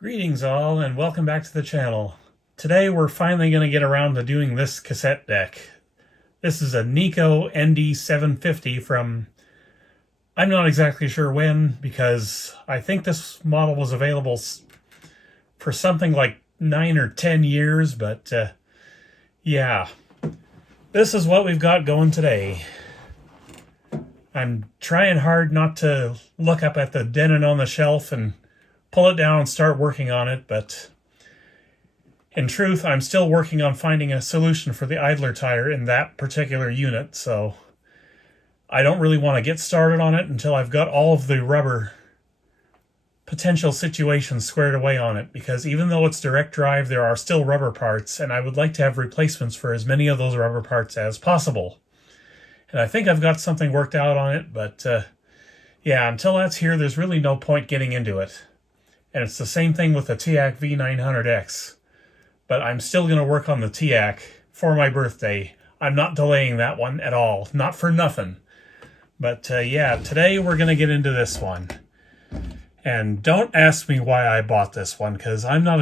Greetings all and welcome back to the channel. Today we're finally going to get around to doing this cassette deck. This is a Nikko ND-750 from, I'm not exactly sure when, because I think this model was available for something like 9 or 10 years, but yeah. This is what we've got going today. I'm trying hard not to look up at the Denon on the shelf and pull it down and start working on it, but in truth, I'm still working on finding a solution for the idler tire in that particular unit, so I don't really want to get started on it until I've got all of the rubber potential situations squared away on it, because even though it's direct drive, there are still rubber parts, and I would like to have replacements for as many of those rubber parts as possible. And I think I've got something worked out on it, but yeah, until that's here, there's really no point getting into it. And it's the same thing with the TIAC V900X. But I'm still going to work on the TIAC for my birthday. I'm not delaying that one at all. Not for nothing. But yeah, today we're going to get into this one. And don't ask me why I bought this one, because I'm not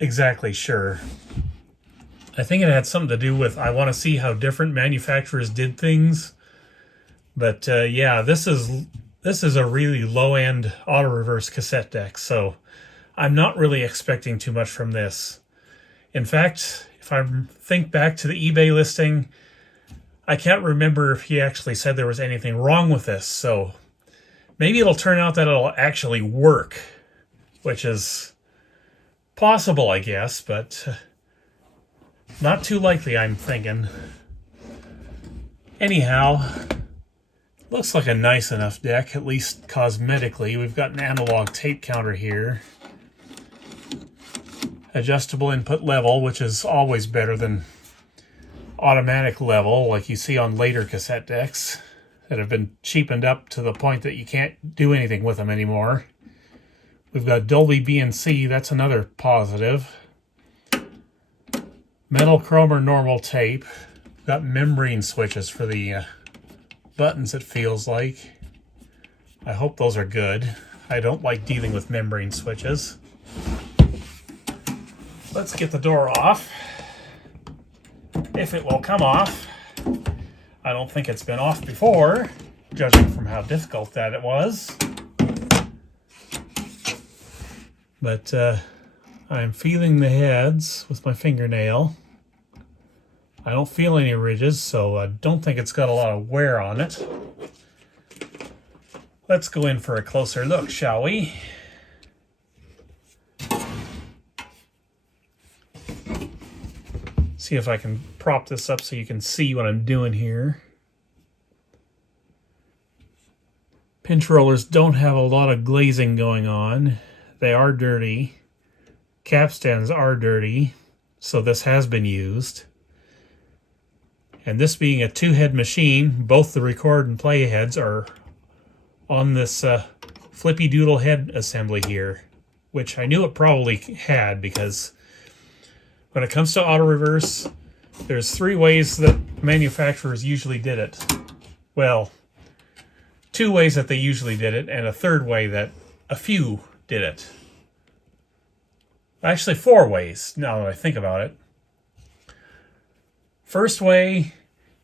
exactly sure. I think it had something to do with I want to see how different manufacturers did things. But yeah, this is a really low-end auto-reverse cassette deck, so I'm not really expecting too much from this. In fact, if I think back to the eBay listing, I can't remember if he actually said there was anything wrong with this, so maybe it'll turn out that it'll actually work, which is possible, I guess, but not too likely, I'm thinking. Anyhow, looks like a nice enough deck, at least cosmetically. We've got an analog tape counter here. Adjustable input level, which is always better than automatic level, like you see on later cassette decks that have been cheapened up to the point that you can't do anything with them anymore. We've got Dolby BNC, that's another positive. Metal chrome or normal tape. We've got membrane switches for the buttons, it feels like. I hope those are good. I don't like dealing with membrane switches. Let's get the door off, if it will come off. I don't think it's been off before, judging from how difficult that it was. But I'm feeling the heads with my fingernail. I don't feel any ridges, so I don't think it's got a lot of wear on it. Let's go in for a closer look, shall we? See if I can prop this up so you can see what I'm doing here. Pinch rollers don't have a lot of glazing going on. They are dirty. Capstans are dirty, so this has been used. And this being a two-head machine, both the record and play heads are on this flippy doodle head assembly here, which I knew it probably had, because when it comes to auto reverse, there's 3 ways that manufacturers usually did it. Well, 2 ways that they usually did it, and a 3rd way that a few did it. Actually, 4 ways, now that I think about it. First way,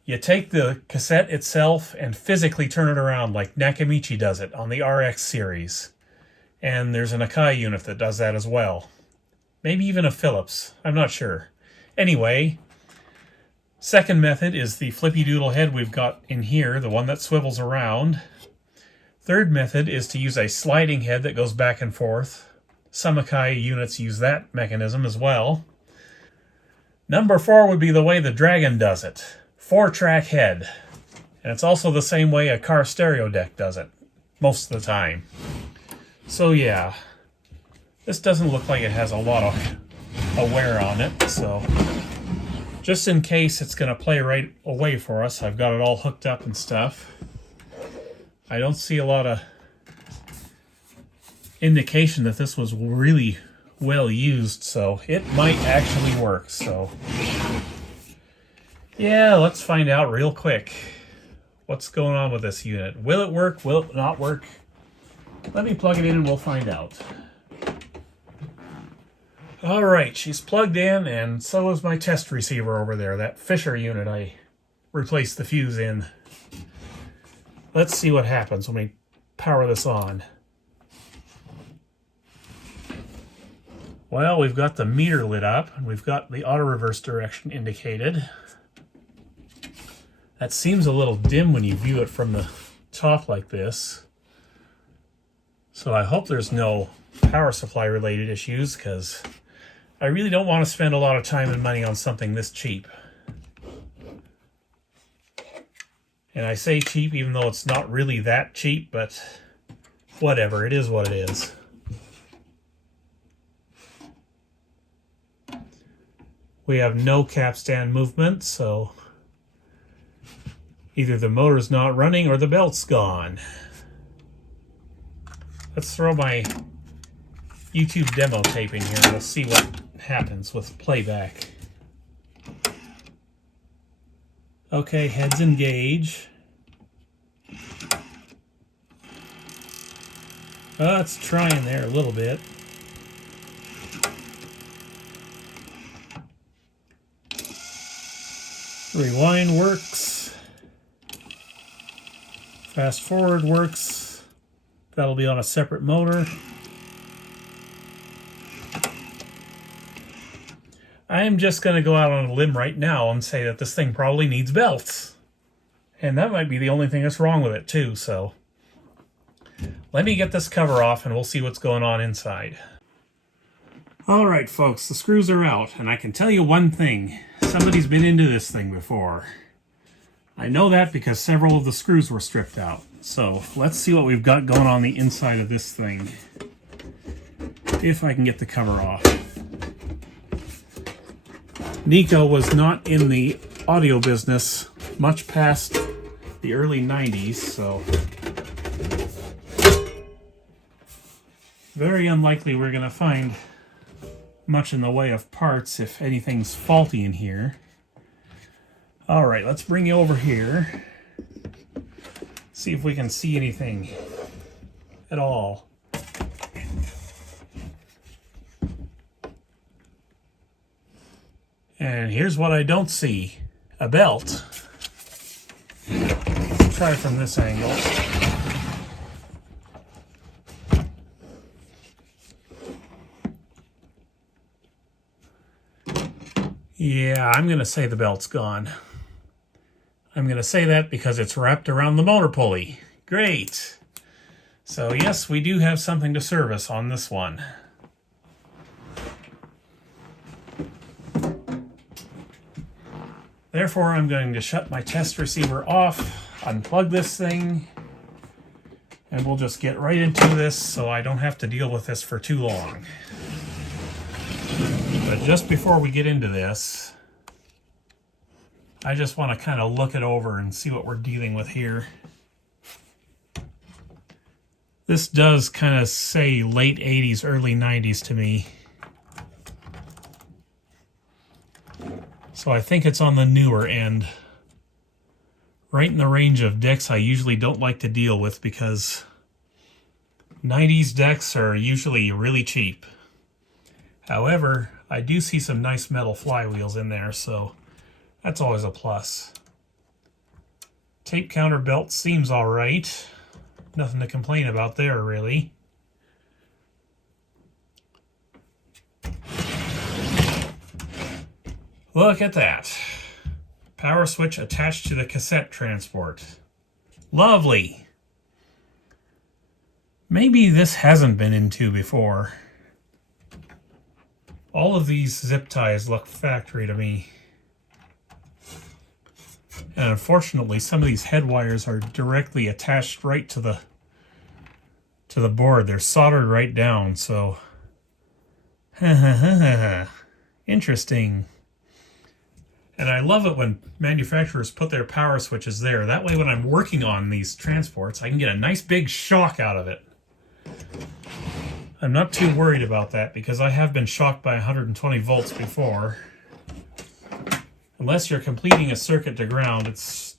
you take the cassette itself and physically turn it around like Nakamichi does it on the RX series. And there's an Akai unit that does that as well. Maybe even a Philips, I'm not sure. Anyway, second method is the flippy doodle head we've got in here, the one that swivels around. Third method is to use a sliding head that goes back and forth. Some Akai units use that mechanism as well. Number 4 would be the way the Dragon does it. 4-track head. And it's also the same way a car stereo deck does it, most of the time. So yeah, this doesn't look like it has a lot of wear on it, so just in case it's going to play right away for us, I've got it all hooked up and stuff. I don't see a lot of indication that this was really well used, so it might actually work. So yeah, let's find out real quick what's going on with this unit. Will it work? Will it not work? Let me plug it in and we'll find out. All right, she's plugged in, and so is my test receiver over there, that Fisher unit I replaced the fuse in. Let's see what happens when we power this on. Well, we've got the meter lit up, and we've got the auto reverse direction indicated. That seems a little dim when you view it from the top like this. So I hope there's no power supply related issues, because I really don't want to spend a lot of time and money on something this cheap. And I say cheap even though it's not really that cheap, but whatever, it is what it is. We have no capstan movement, so either the motor's not running or the belt's gone. Let's throw my YouTube demo tape in here and we'll see what happens with playback. Okay, heads engage. Oh, it's trying there a little bit. Rewind works. Fast forward works. That'll be on a separate motor. I'm just going to go out on a limb right now and say that this thing probably needs belts. And that might be the only thing that's wrong with it too, so let me get this cover off and we'll see what's going on inside. Alright folks, the screws are out, and I can tell you one thing. Somebody's been into this thing before. I know that because several of the screws were stripped out. So let's see what we've got going on the inside of this thing. If I can get the cover off. Nikon was not in the audio business much past the early 90s, so very unlikely we're going to find much in the way of parts if anything's faulty in here. Alright, let's bring you over here. See if we can see anything at all. And here's what I don't see. A belt. Let's try it from this angle. Yeah, I'm going to say the belt's gone. I'm going to say that because it's wrapped around the motor pulley. Great. So yes, we do have something to service on this one. Therefore, I'm going to shut my test receiver off, unplug this thing, and we'll just get right into this so I don't have to deal with this for too long. But just before we get into this, I just want to kind of look it over and see what we're dealing with here. This does kind of say late 80s, early 90s to me. So I think it's on the newer end. Right in the range of decks I usually don't like to deal with because 90s decks are usually really cheap. However, I do see some nice metal flywheels in there, so that's always a plus. Tape counter belt seems alright. Nothing to complain about there, really. Look at that. Power switch attached to the cassette transport. Lovely. Maybe this hasn't been into before. All of these zip ties look factory to me. And unfortunately, some of these head wires are directly attached right to the board. They're soldered right down, so interesting. And I love it when manufacturers put their power switches there. That way when I'm working on these transports, I can get a nice big shock out of it. I'm not too worried about that because I have been shocked by 120 volts before. Unless you're completing a circuit to ground, it's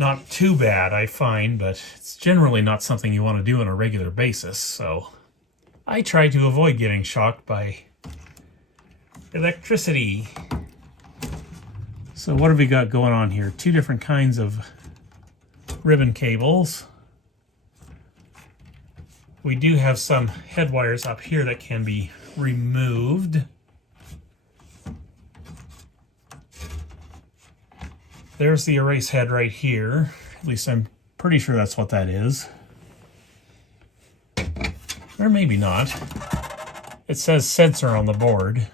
not too bad, I find, but it's generally not something you want to do on a regular basis, so I try to avoid getting shocked by electricity. So what have we got going on here? Two different kinds of ribbon cables. We do have some head wires up here that can be removed. There's the erase head right here. At least I'm pretty sure that's what that is. Or maybe not. It says sensor on the board.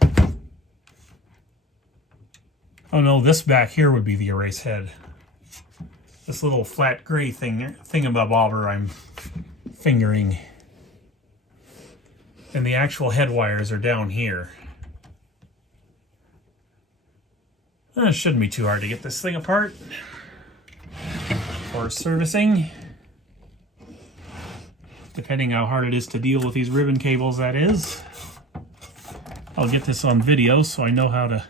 Oh no, this back here would be the erase head. This little flat gray thingamabobber I'm fingering. And the actual head wires are down here. It shouldn't be too hard to get this thing apart for servicing. Depending how hard it is to deal with these ribbon cables, that is. I'll get this on video so I know how to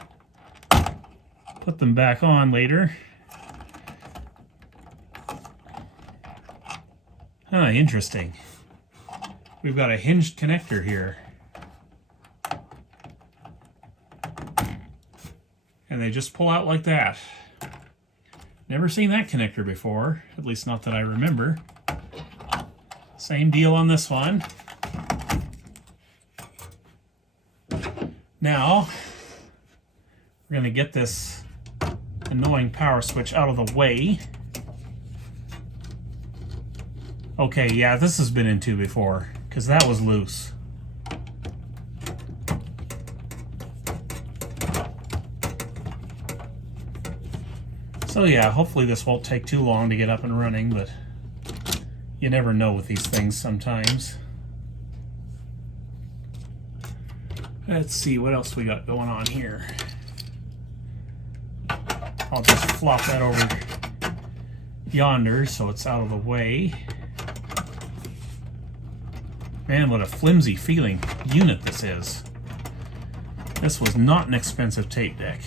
put them back on later. Huh, interesting. We've got a hinged connector here. And they just pull out like that. Never seen that connector before, at least not that I remember. Same deal on this one. Now, we're going to get this annoying power switch out of the way. Okay, yeah, this has been into before, because that was loose. So yeah, hopefully this won't take too long to get up and running, but you never know with these things sometimes. Let's see what else we got going on here. I'll just flop that over yonder so it's out of the way. Man, what a flimsy feeling unit this is. This was not an expensive tape deck.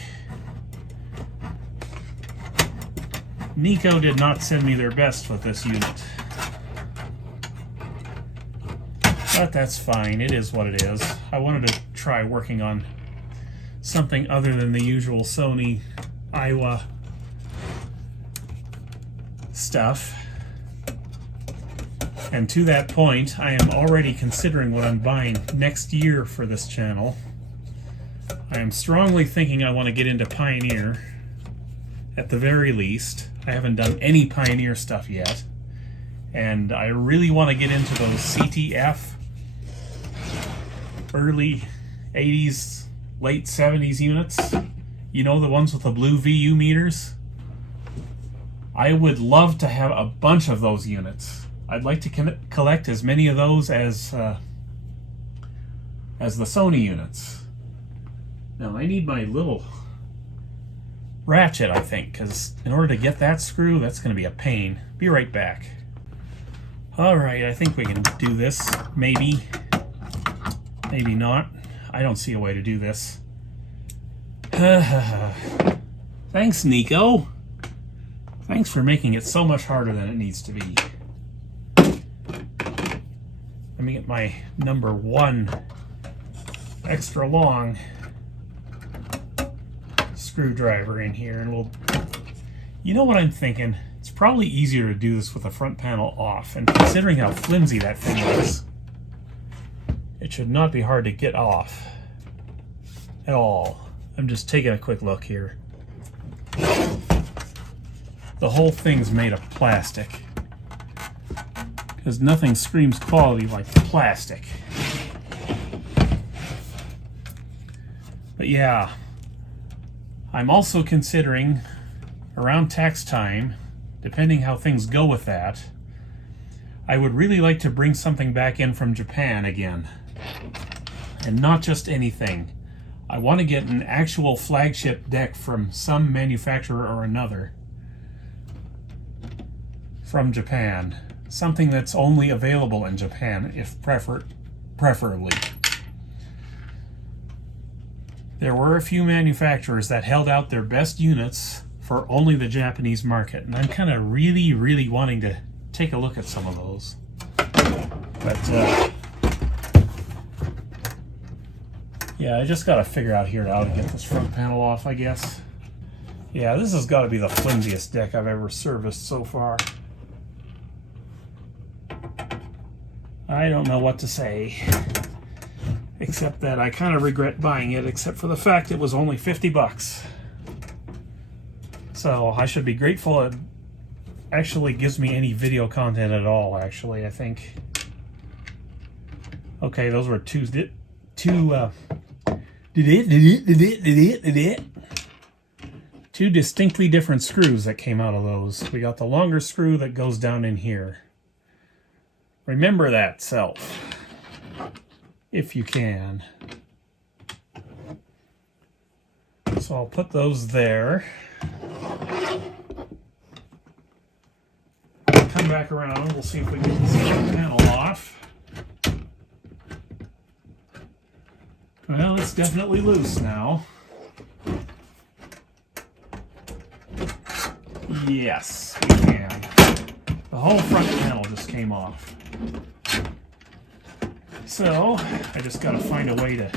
Nikko did not send me their best with this unit. But that's fine, it is what it is. I wanted to try working on something other than the usual Sony Iowa stuff. And to that point, I am already considering what I'm buying next year for this channel. I am strongly thinking I want to get into Pioneer, at the very least. I haven't done any Pioneer stuff yet. And I really want to get into those CTF early 80s, late 70s units. You know, the ones with the blue VU meters? I would love to have a bunch of those units. I'd like to collect as many of those as the Sony units. Now I need my little ratchet, I think, because in order to get that screw, that's going to be a pain. Be right back. Alright, I think we can do this. Maybe. Maybe not. I don't see a way to do this. Thanks, Nikko. Thanks for making it so much harder than it needs to be. Let me get my number 1 extra long screwdriver in here, and we'll... You know what I'm thinking? It's probably easier to do this with the front panel off, and considering how flimsy that thing is, it should not be hard to get off at all. I'm just taking a quick look here. The whole thing's made of plastic, because nothing screams quality like plastic. But yeah, I'm also considering around tax time, depending how things go with that, I would really like to bring something back in from Japan again. And not just anything. I want to get an actual flagship deck from some manufacturer or another from Japan. Something that's only available in Japan, if preferably. There were a few manufacturers that held out their best units for only the Japanese market, and I'm kind of really wanting to take a look at some of those. But Yeah, I just got to figure out here how to get this front panel off, I guess. Yeah, this has got to be the flimsiest deck I've ever serviced so far. I don't know what to say, except that I kind of regret buying it, except for the fact it was only 50 bucks. So I should be grateful it actually gives me any video content at all, actually, I think. Okay, those were two distinctly different screws that came out of those. We got the longer screw that goes down in here. Remember that, self, if you can. So I'll put those there. Come back around, we'll see if we can get this panel off. Well, it's definitely loose now. Yes, we can. The whole front panel just came off. So, I just got to find a way to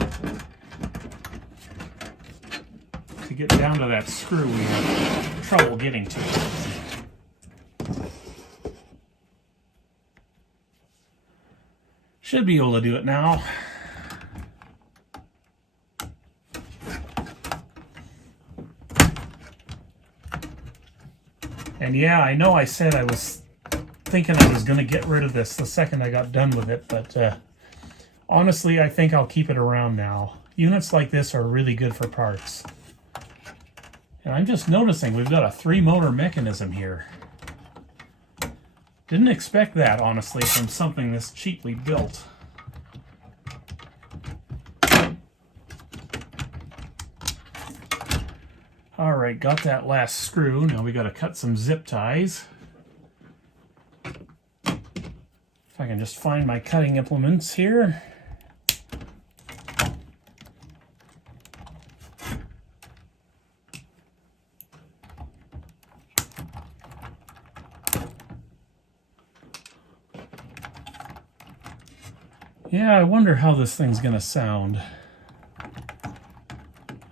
get down to that screw we had trouble getting to. Should be able to do it now. And yeah, I know I said I was thinking I was going to get rid of this the second I got done with it, but honestly, I think I'll keep it around now. Units like this are really good for parts. And I'm just noticing we've got a 3-motor mechanism here. Didn't expect that, honestly, from something this cheaply built. Alright, got that last screw. Now we got to cut some zip ties. If I can just find my cutting implements here. Yeah, I wonder how this thing's going to sound.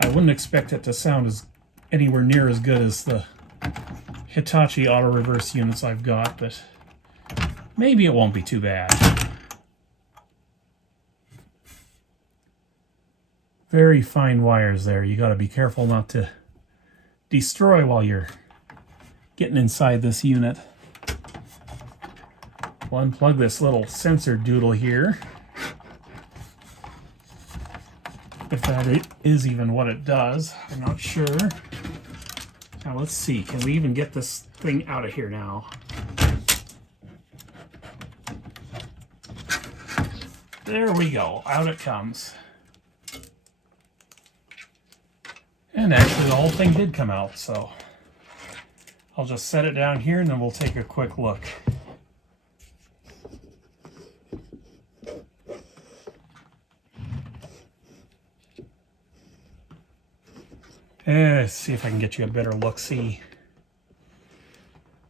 I wouldn't expect it to sound as anywhere near as good as the Hitachi auto reverse units I've got, but maybe it won't be too bad. Very fine wires there. You got to be careful not to destroy while you're getting inside this unit. We'll unplug this little sensor doodle here. If that is even what it does, I'm not sure. Now let's see, can we even get this thing out of here now? There we go, out it comes. And actually the whole thing did come out, so I'll just set it down here and then we'll take a quick look. Let's see if I can get you a better look-see.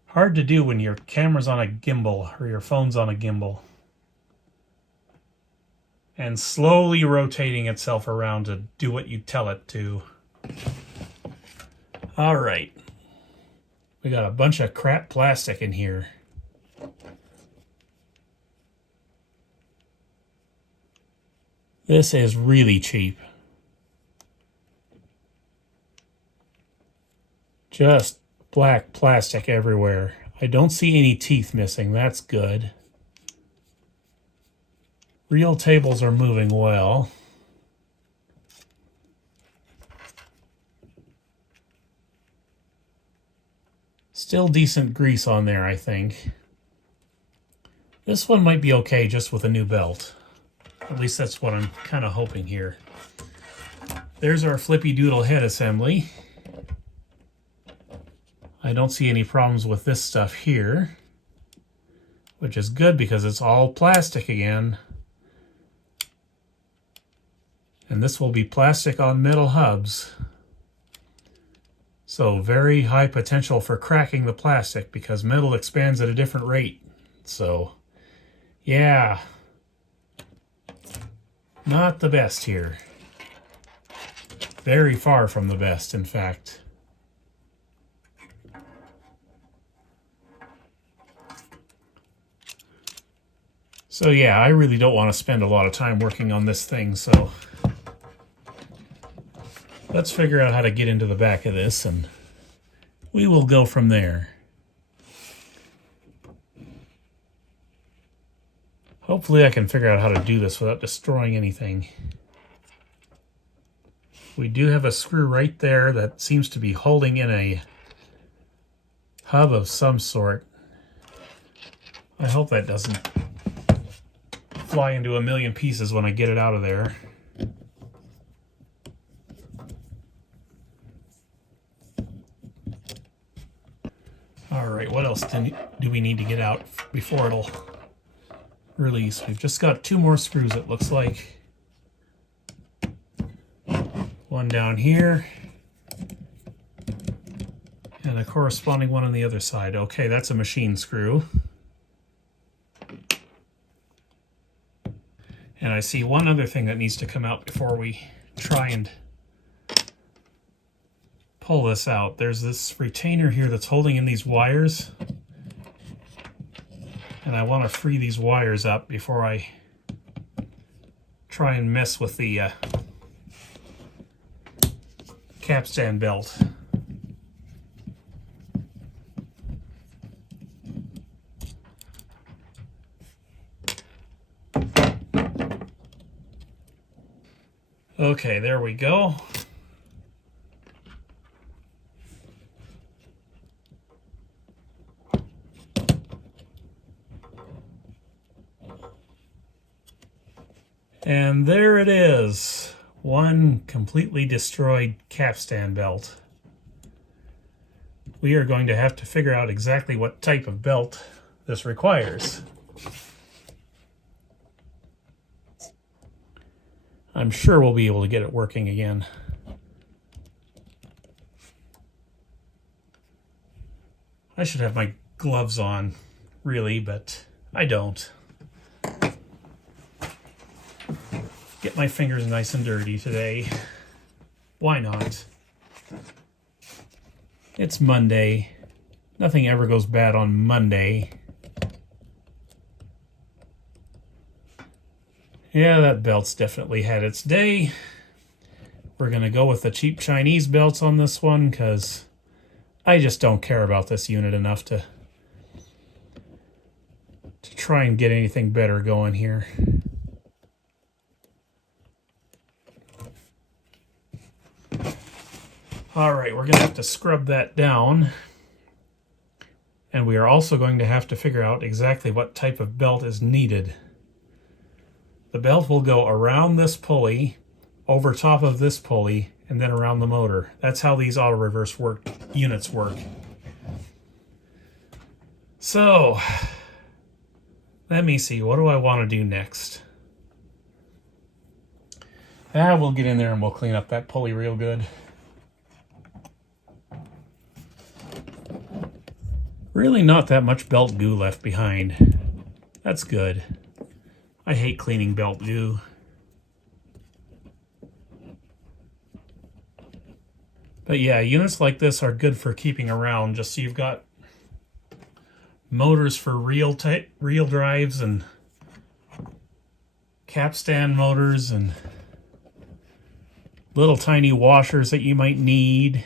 Hard to do when your camera's on a gimbal or your phone's on a gimbal. And slowly rotating itself around to do what you tell it to. Alright. We got a bunch of crap plastic in here. This is really cheap. Just black plastic everywhere. I don't see any teeth missing. That's good. Real tables are moving well. Still decent grease on there, I think. This one might be okay just with a new belt. At least that's what I'm kind of hoping here. There's our flippy doodle head assembly. I don't see any problems with this stuff here, which is good because it's all plastic again. And this will be plastic on metal hubs. So very high potential for cracking the plastic because metal expands at a different rate. So, yeah, not the best here. Very far from the best, in fact. So yeah, I really don't want to spend a lot of time working on this thing, so let's figure out how to get into the back of this, and we will go from there. Hopefully I can figure out how to do this without destroying anything. We do have a screw right there that seems to be holding in a hub of some sort. I hope that doesn't fly into a million pieces when I get it out of there. Alright, what else do we need to get out before it'll release? We've just got 2 more screws, it looks like. One down here, and a corresponding one on the other side. Okay, that's a machine screw. And I see one other thing that needs to come out before we try and pull this out. There's this retainer here that's holding in these wires, and I want to free these wires up before I try and mess with the capstan belt. Okay, there we go. And there it is. One completely destroyed capstan belt. We are going to have to figure out exactly what type of belt this requires. I'm sure we'll be able to get it working again. I should have my gloves on, really, but I don't. Get my fingers nice and dirty today. Why not? It's Monday. Nothing ever goes bad on Monday. Yeah, that belt's definitely had its day. We're going to go with the cheap Chinese belts on this one because I just don't care about this unit enough to try and get anything better going here. Alright, we're going to have to scrub that down. And we are also going to have to figure out exactly what type of belt is needed. The belt will go around this pulley, over top of this pulley, and then around the motor. That's how these auto reverse units work. So, let me see, what do I want to do next? We'll get in there and we'll clean up that pulley real good. Really not that much belt goo left behind. That's good. I hate cleaning belt goo. But yeah, units like this are good for keeping around, just so you've got motors for reel drives and capstan motors and little tiny washers that you might need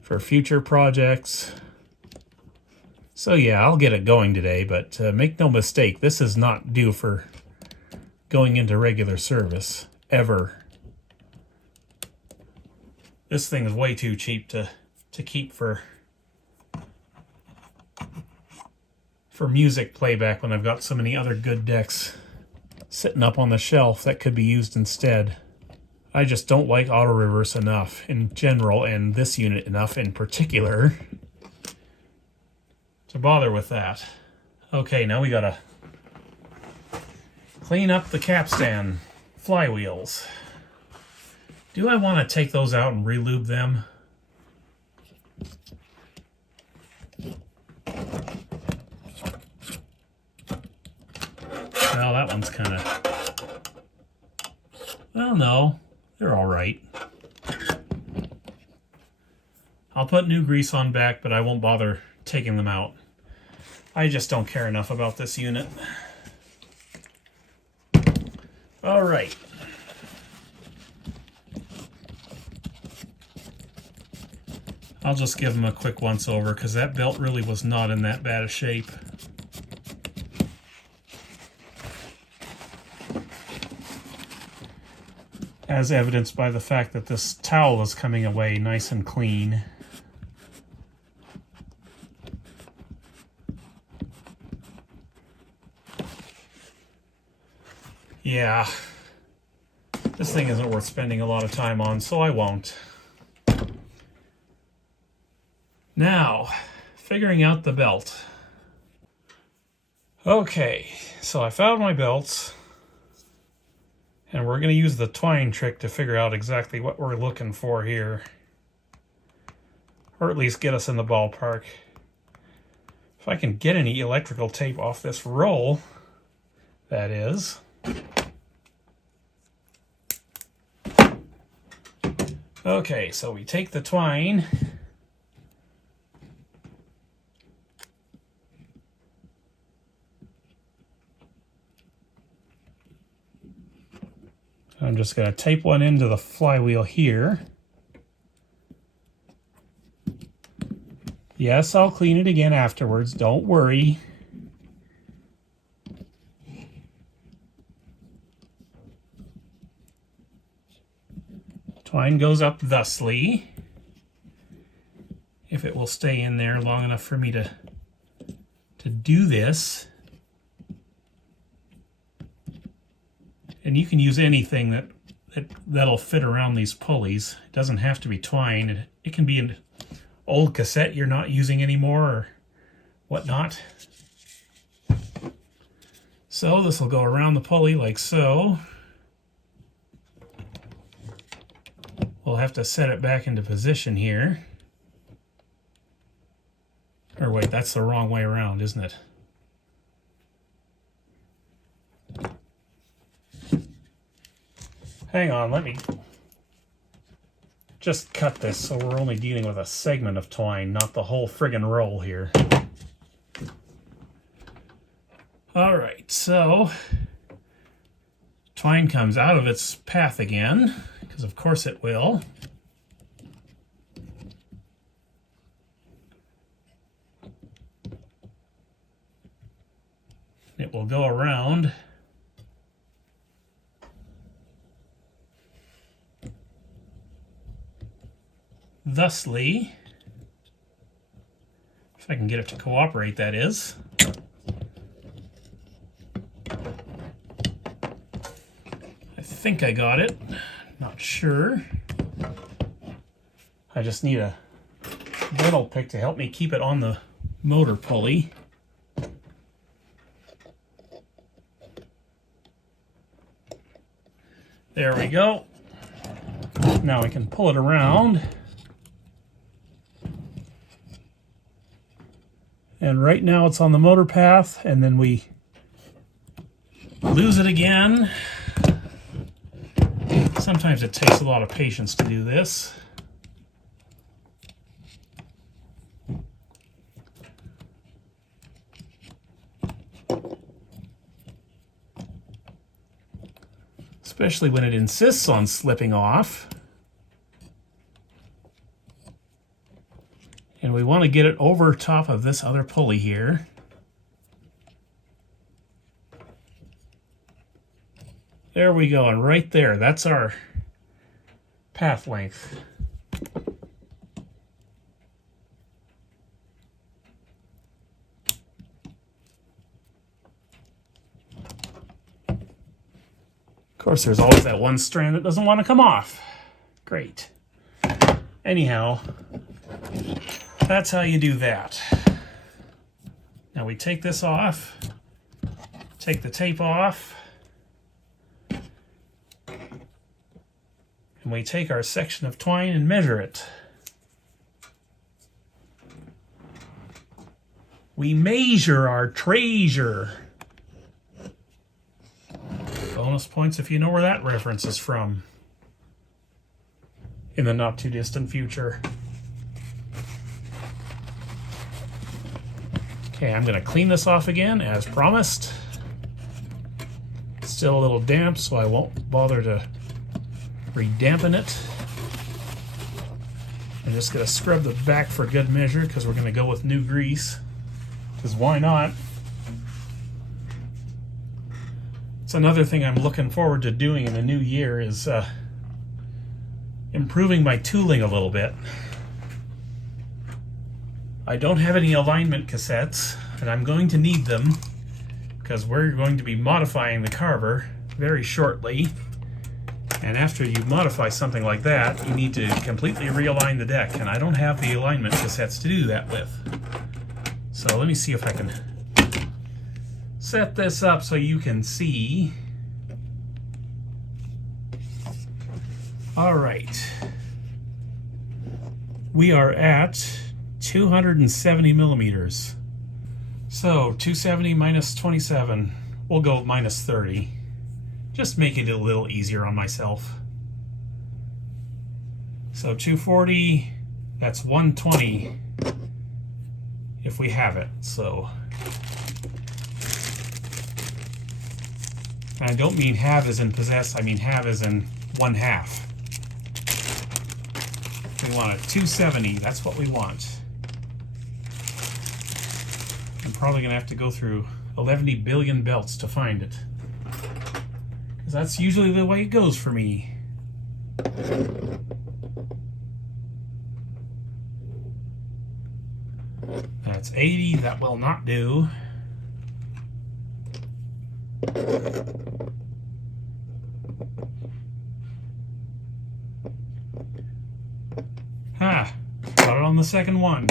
for future projects. So yeah, I'll get it going today, but make no mistake, this is not due for going into regular service, ever. This thing is way too cheap to keep for music playback when I've got so many other good decks sitting up on the shelf that could be used instead. I just don't like auto reverse enough in general, and this unit enough in particular, to bother with that. Okay, now we gotta clean up the capstan flywheels. Do I want to take those out and re-lube them? Well, that one's kind of Well, no, they're all right. I'll put new grease on back, but I won't bother taking them out. I just don't care enough about this unit. All right. I'll just give them a quick once over because that belt really was not in that bad a shape. As evidenced by the fact that this towel is coming away nice and clean. Yeah, this thing isn't worth spending a lot of time on, so I won't. Now, figuring out the belt. Okay, so I found my belts, and we're going to use the twine trick to figure out exactly what we're looking for here. Or at least get us in the ballpark. If I can get any electrical tape off this roll, that is. Okay, so we take the twine. I'm just going to tape one into the flywheel here. Yes, I'll clean it again afterwards, don't worry. Twine goes up thusly, if it will stay in there long enough for me to do this. And you can use anything that'll fit around these pulleys. It doesn't have to be twine. It can be an old cassette you're not using anymore or whatnot. So this will go around the pulley like so. We'll have to set it back into position here. Or wait, that's the wrong way around, isn't it? Hang on, let me just cut this so we're only dealing with a segment of twine, not the whole friggin' roll here. All right, so twine comes out of its path again, because of course it will. It will go around thusly, if I can get it to cooperate, that is. I think I got it, not sure. I just need a dental pick to help me keep it on the motor pulley. There we go. Now I can pull it around. And right now it's on the motor path, and then we lose it again. Sometimes it takes a lot of patience to do this. Especially when it insists on slipping off. And we want to get it over top of this other pulley here. There we go, and right there, that's our path length. Of course, there's always that one strand that doesn't want to come off. Great. Anyhow, that's how you do that. Now we take this off, take the tape off, and we take our section of twine and measure it. We measure our treasure. Bonus points if you know where that reference is from in the not too distant future. Okay, I'm going to clean this off again as promised. It's still a little damp, so I won't bother to re-dampen it. I'm just going to scrub the back for good measure because we're going to go with new grease. Because why not? It's another thing I'm looking forward to doing in the new year is improving my tooling a little bit. I don't have any alignment cassettes, and I'm going to need them because we're going to be modifying the carver very shortly. And after you modify something like that, you need to completely realign the deck, and I don't have the alignment cassettes to do that with. So let me see if I can set this up so you can see. All right. We are at 270 millimeters. So 270 minus 27, we'll go minus 30. Just make it a little easier on myself. So 240, that's 120 if we have it. So, and I don't mean have as in possess, I mean have as in 1/2. We want a 270, that's what we want. I'm probably going to have to go through 11 billion belts to find it. Because that's usually the way it goes for me. That's 80, that will not do. Ha! Got it on the second one.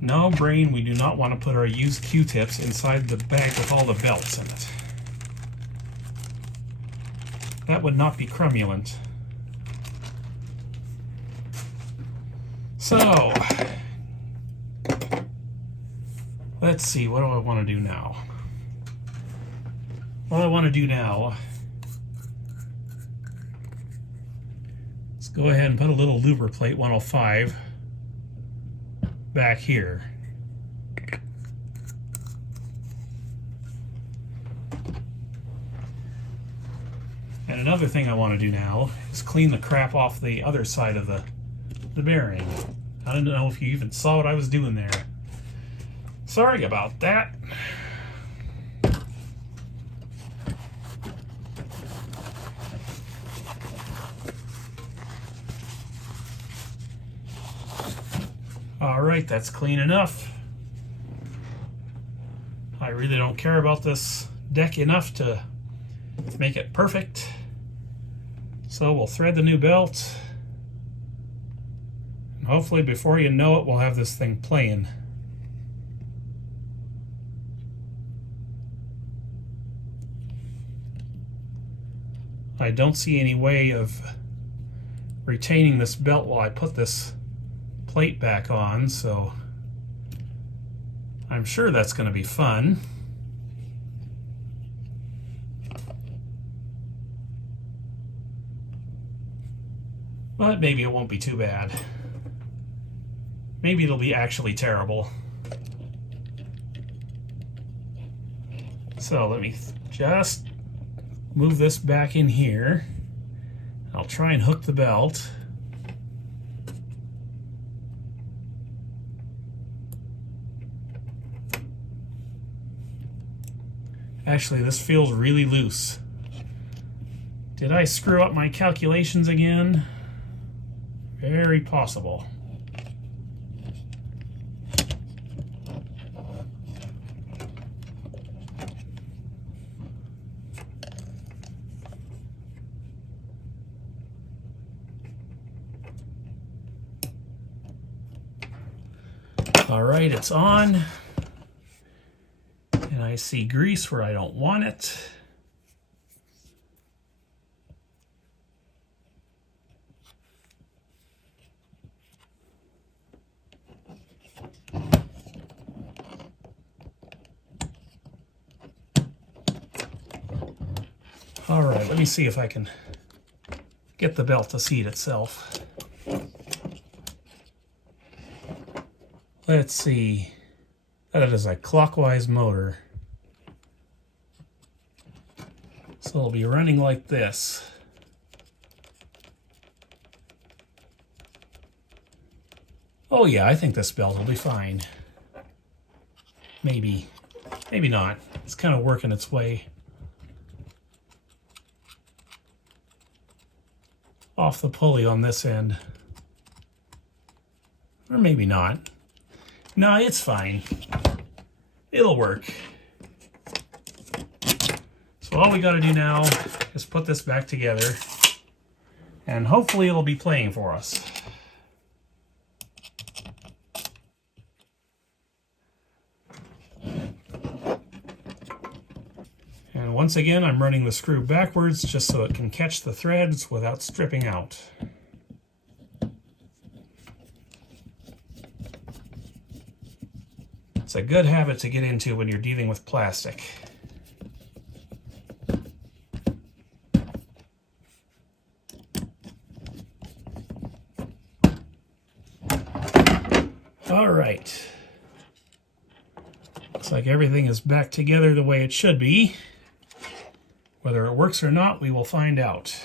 No, brain, we do not want to put our used Q-tips inside the bag with all the belts in it. That would not be crumulent. So, let's see, what do I want to do now? What I want to do now, let's go ahead and put a little louver plate 105 back here. And another thing I want to do now is clean the crap off the other side of the bearing. I don't know if you even saw what I was doing there. Sorry about that. Alright, that's clean enough. I really don't care about this deck enough to make it perfect. So we'll thread the new belt. And hopefully before you know it, we'll have this thing playing. I don't see any way of retaining this belt while I put this plate back on, so I'm sure that's going to be fun. But maybe it won't be too bad. Maybe it'll be actually terrible. So let me just move this back in here. I'll try and hook the belt. Actually, this feels really loose. Did I screw up my calculations again? Very possible. All right, it's on. And I see grease where I don't want it. All right, let me see if I can get the belt to seat itself. Let's see. That is a clockwise motor. So it'll be running like this. Oh yeah, I think this belt will be fine. Maybe. Maybe not. It's kind of working its way off the pulley on this end. Or maybe not. No, it's fine. It'll work. So all we got to do now is put this back together, and hopefully it'll be playing for us. And once again, I'm running the screw backwards just so it can catch the threads without stripping out. It's a good habit to get into when you're dealing with plastic. All right. Looks like everything is back together the way it should be. Whether it works or not, we will find out.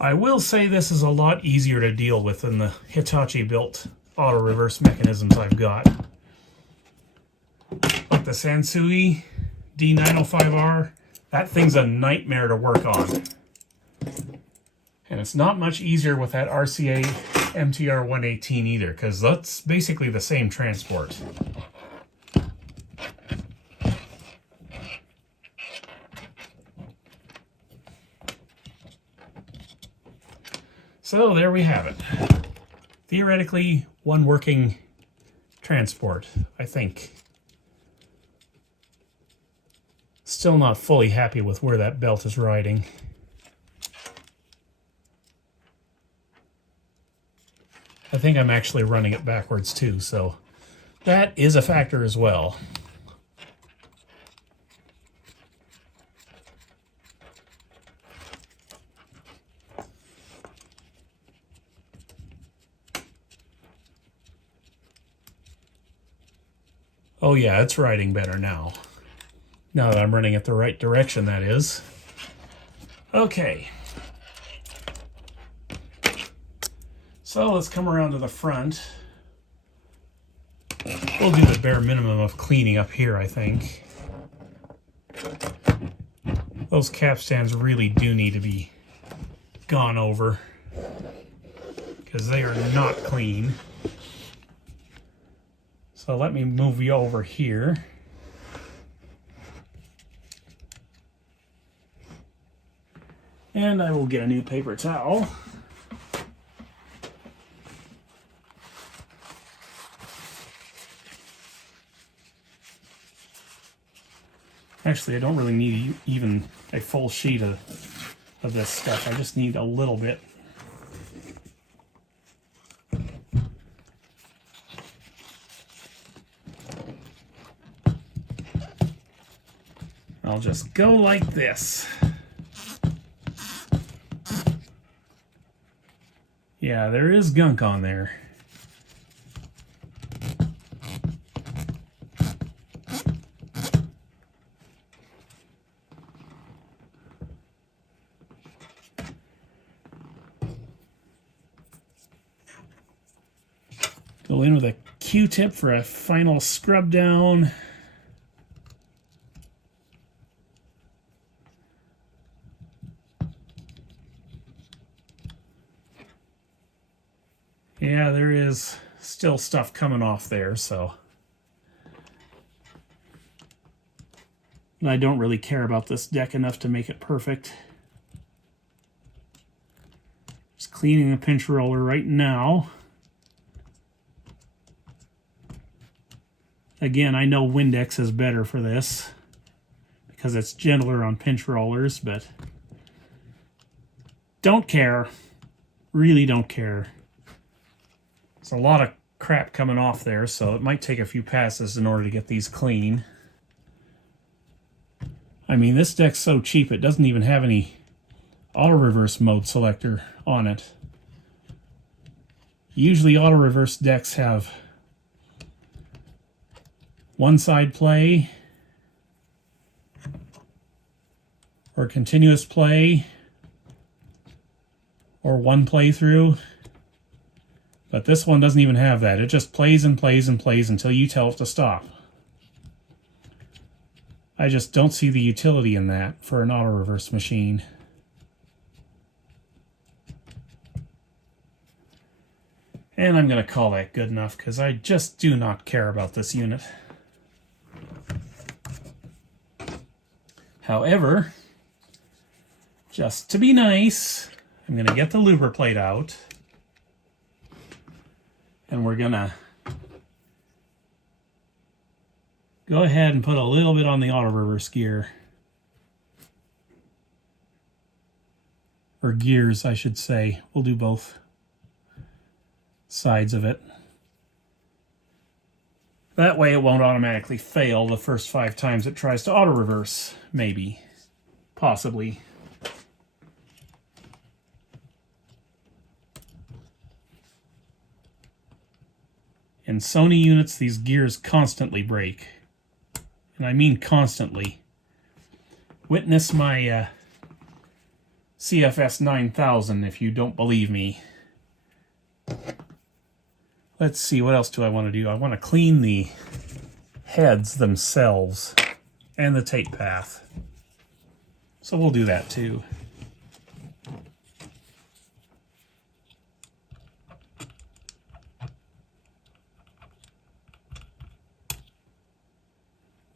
I will say this is a lot easier to deal with than the Hitachi-built auto reverse mechanisms I've got. Like the Sansui D905R, that thing's a nightmare to work on. And it's not much easier with that RCA MTR 118 either, because that's basically the same transport. So there we have it. Theoretically, one working transport, I think. Still not fully happy with where that belt is riding. I think I'm actually running it backwards too, so that is a factor as well. Oh yeah, it's riding better now. Now that I'm running it the right direction, that is. Okay. So let's come around to the front. We'll do the bare minimum of cleaning up here, I think. Those capstans really do need to be gone over, because they are not clean. So let me move you over here. And I will get a new paper towel. Actually, I don't really need even a full sheet of this stuff. I just need a little bit. I'll just go like this. Yeah, there is gunk on there. Go in with a Q-tip for a final scrub down. Yeah, there is still stuff coming off there, so. And I don't really care about this deck enough to make it perfect. Just cleaning the pinch roller right now. Again, I know Windex is better for this, because it's gentler on pinch rollers, but don't care. Really don't care. There's a lot of crap coming off there, so it might take a few passes in order to get these clean. I mean, this deck's so cheap it doesn't even have any auto reverse mode selector on it. Usually auto reverse decks have one side play or continuous play or one playthrough, but this one doesn't even have that. It just plays and plays and plays until you tell it to stop. I just don't see the utility in that for an auto reverse machine. And I'm going to call that good enough because I just do not care about this unit. However, just to be nice, I'm going to get the louver plate out. And we're going to go ahead and put a little bit on the auto reverse gear. Or gears, I should say. We'll do both sides of it. That way it won't automatically fail the first 5 times it tries to auto reverse. Maybe. Possibly. In Sony units, these gears constantly break. And I mean constantly. Witness my CFS 9000 if you don't believe me. Let's see, what else do I want to do? I want to clean the heads themselves and the tape path. So we'll do that too.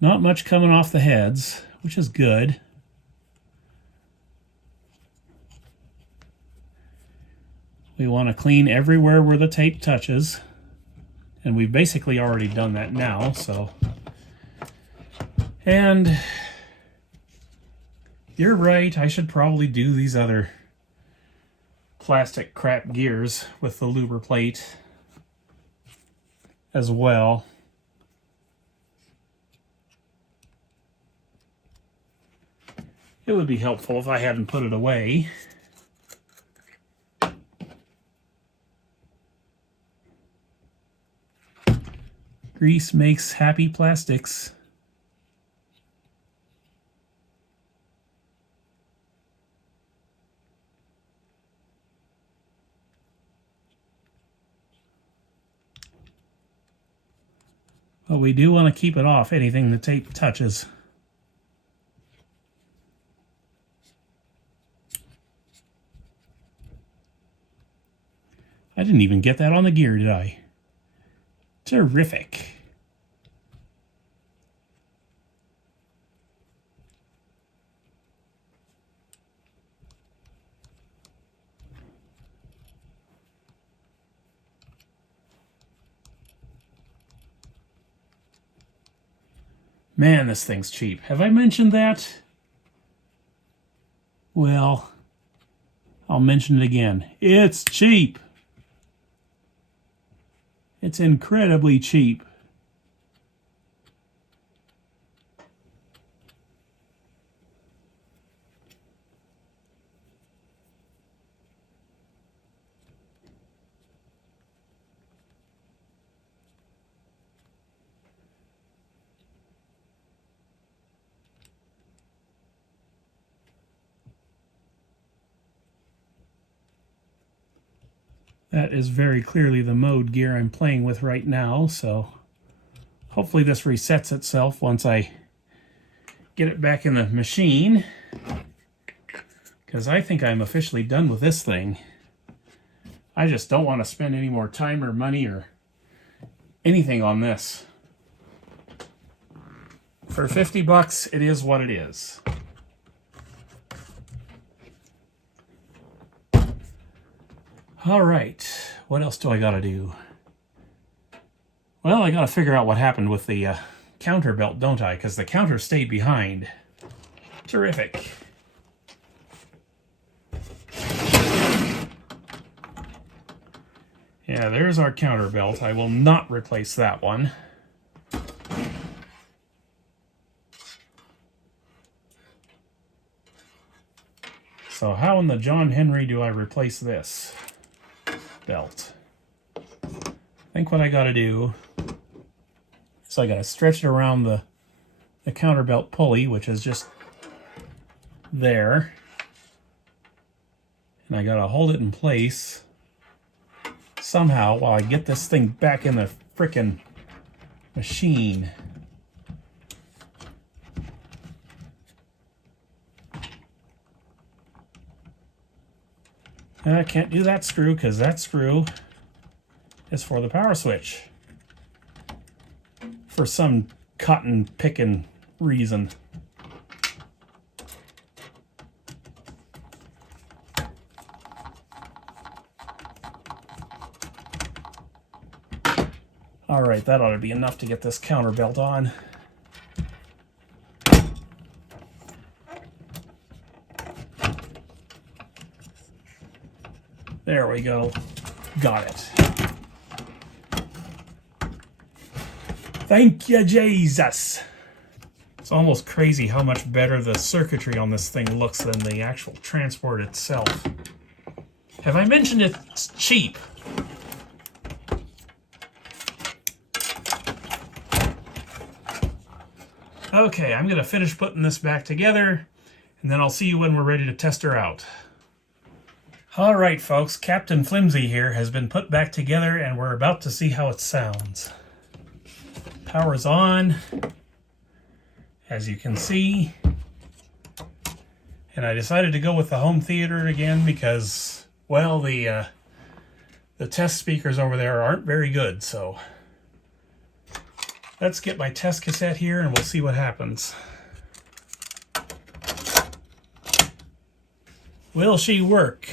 Not much coming off the heads, which is good. We want to clean everywhere where the tape touches. And we've basically already done that now, so. And you're right, I should probably do these other plastic crap gears with the louver plate as well. It would be helpful if I hadn't put it away. Grease makes happy plastics. But we do want to keep it off anything the tape touches. I didn't even get that on the gear, did I? Terrific. Man, this thing's cheap. Have I mentioned that? Well, I'll mention it again. It's cheap. It's incredibly cheap. That is very clearly the mode gear I'm playing with right now, so hopefully this resets itself once I get it back in the machine, because I think I'm officially done with this thing. I just don't want to spend any more time or money or anything on this. For 50 bucks, it is what it is. All right, what else do I gotta do? Well, I gotta figure out what happened with the counter belt, don't I? Because the counter stayed behind. Terrific. Yeah, there's our counter belt. I will not replace that one. So how in the John Henry do I replace this belt? I think what I gotta do is I gotta stretch it around the counter belt pulley, which is just there. And I gotta hold it in place somehow while I get this thing back in the frickin' machine. And I can't do that screw because that screw is for the power switch. For some cotton picking reason. All right, that ought to be enough to get this counter belt on. There we go. Got it. Thank you, Jesus. It's almost crazy how much better the circuitry on this thing looks than the actual transport itself. Have I mentioned it's cheap? Okay, I'm going to finish putting this back together, and then I'll see you when we're ready to test her out. Alright folks, Captain Flimsy here has been put back together, and we're about to see how it sounds. Power's on, as you can see. And I decided to go with the home theater again because, well, the test speakers over there aren't very good, so let's get my test cassette here and we'll see what happens. Will she work?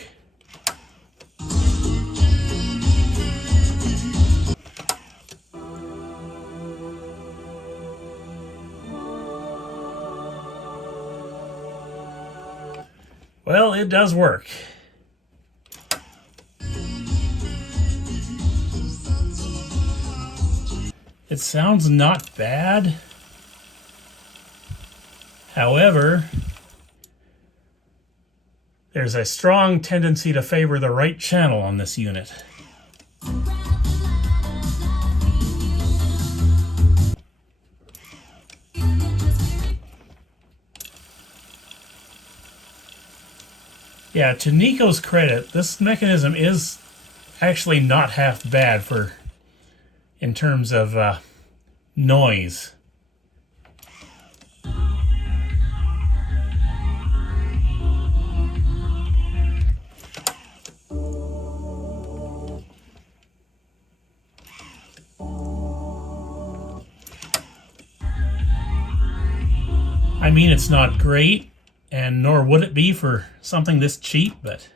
Well, it does work. It sounds not bad. However, there's a strong tendency to favor the right channel on this unit. Yeah, to Nikko's credit, this mechanism is actually not half bad for in terms of noise. I mean, it's not great, and nor would it be for something this cheap, but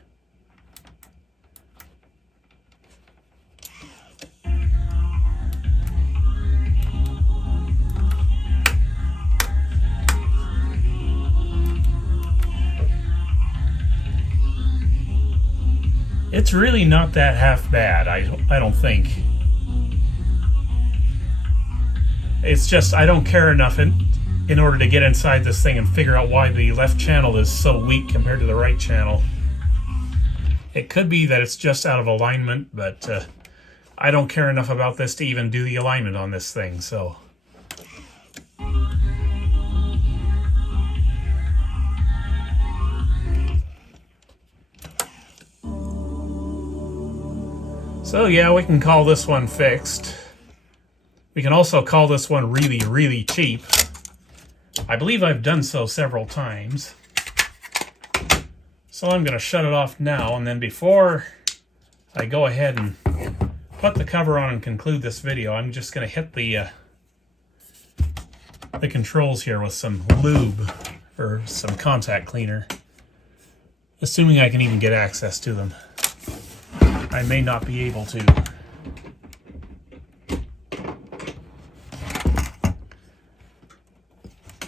it's really not that half bad, I don't think. It's just I don't care enough in order to get inside this thing and figure out why the left channel is so weak compared to the right channel. It could be that it's just out of alignment, but I don't care enough about this to even do the alignment on this thing, so. So yeah, we can call this one fixed. We can also call this one really, really cheap. I believe I've done so several times. So I'm going to shut it off now, and then before I go ahead and put the cover on and conclude this video, I'm just going to hit the controls here with some lube or some contact cleaner, assuming I can even get access to them. I may not be able to.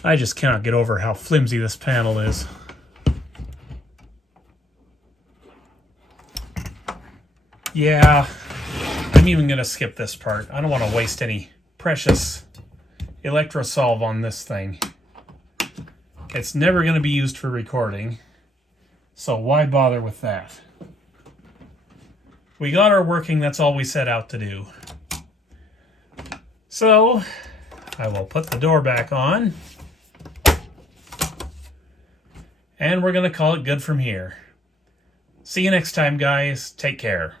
I just cannot get over how flimsy this panel is. Yeah, I'm even going to skip this part. I don't want to waste any precious electrosolve on this thing. It's never going to be used for recording, so why bother with that? We got her working, that's all we set out to do. So, I will put the door back on, and we're going to call it good from here. See you next time, guys. Take care.